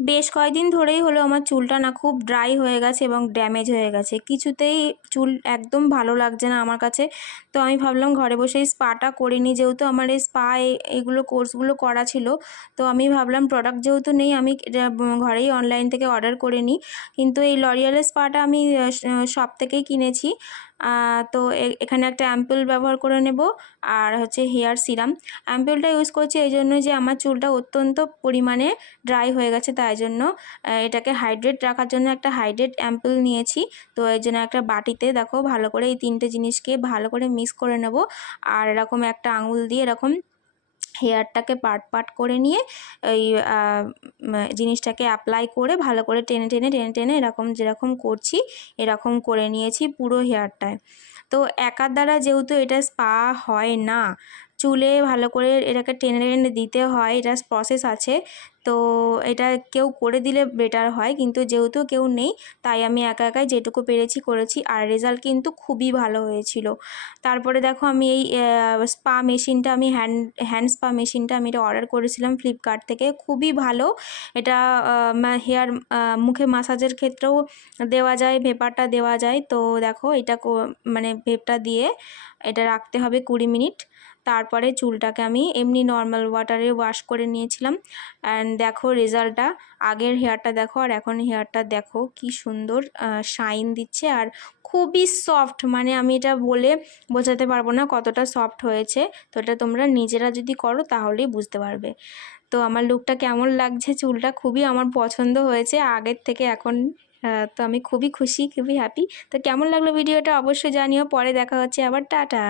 বেশ কয়েকদিন ধরেই হলো আমার চুলটা না খুব ড্রাই হয়ে গেছে এবং ড্যামেজ হয়ে গেছে। কিছুতেই চুল একদম ভালো লাগছে না আমার কাছে। তো আমি ভাবলাম ঘরে বসেই স্পাটা করে নিই, যেহেতু আমার এই স্পা এইগুলো কোর্সগুলো করা ছিল। তো আমি ভাবলাম প্রোডাক্ট যেহেতু নেই, আমি এটা ঘরেই অনলাইন থেকে অর্ডার করে নিই। কিন্তু এই লরিয়ালের স্পাটা আমি শপ থেকেই কিনেছি। তো এখানে একটা অ্যাম্পুল ব্যবহার করে নেব, আর হচ্ছে হেয়ার সিরাম। অ্যাম্পুলটা ইউজ করছি এই জন্য যে আমার চুলটা অত্যন্ত পরিমাণে ড্রাই হয়ে গেছে, তাই জন্য এটাকে হাইড্রেট রাখার জন্য একটা হাইড্রেট অ্যাম্পুল নিয়েছি। তো এই জন্য একটা বাটিতে দেখো ভালো করে এই তিনটে জিনিসকে ভালো করে মিক্স করে নেব, আর এরকম একটা আঙুল দিয়ে এরকম হেয়ারটাকে পার্ট পার্ট করে নিয়ে ওই জিনিসটাকে অ্যাপ্লাই করে ভালো করে টেনে টেনে টেনে টেনে এরকম যেরকম করছি এরকম করে নিয়েছি পুরো হেয়ারটায়। তো একার দ্বারা যেহেতু এটা স্পা হয় না, চুলে ভালো করে এটাকে টেনে টেনে দিতে হয়, এটা প্রসেস আছে। তো এটা কেউ করে দিলে বেটার হয়, কিন্তু যেহেতু কেউ নেই তাই আমি একা একাই যেটুকু পেরেছি করেছি, আর রেজাল্ট কিন্তু খুবই ভালো হয়েছিল। তারপরে দেখো আমি এই স্পা মেশিনটা আমি হ্যান্ড স্পা মেশিনটা আমি এটা অর্ডার করেছিলাম ফ্লিপকার্ট থেকে, খুবই ভালো। এটা হেয়ার মুখে মাসাজের ক্ষেত্রেও দেওয়া যায়, ভেপারটা দেওয়া যায়। তো দেখো এটা মানে ভেপটা দিয়ে এটা রাখতে হবে 20 মিনিট। তারপরে চুলটাকে আমি এমনি নর্মাল ওয়াটারে ওয়াশ করে নিয়েছিলাম। অ্যান্ড দেখো রেজাল্টটা, আগের হেয়ারটা দেখো আর এখন হেয়ারটা দেখো কি সুন্দর শাইন দিচ্ছে, আর খুবই সফট। মানে আমি এটা বলে বোঝাতে পারবো না কতটা সফট হয়েছে। তো এটা তোমরা নিজেরা যদি করো তাহলেই বুঝতে পারবে। তো আমার লুকটা কেমন লাগছে, চুলটা খুবই আমার পছন্দ হয়েছে আগের থেকে এখন। তো আমি খুবই খুশি, খুবই হ্যাপি। তো কেমন লাগলো ভিডিওটা অবশ্যই জানিও। পরে দেখা হচ্ছে আবার, টাটা।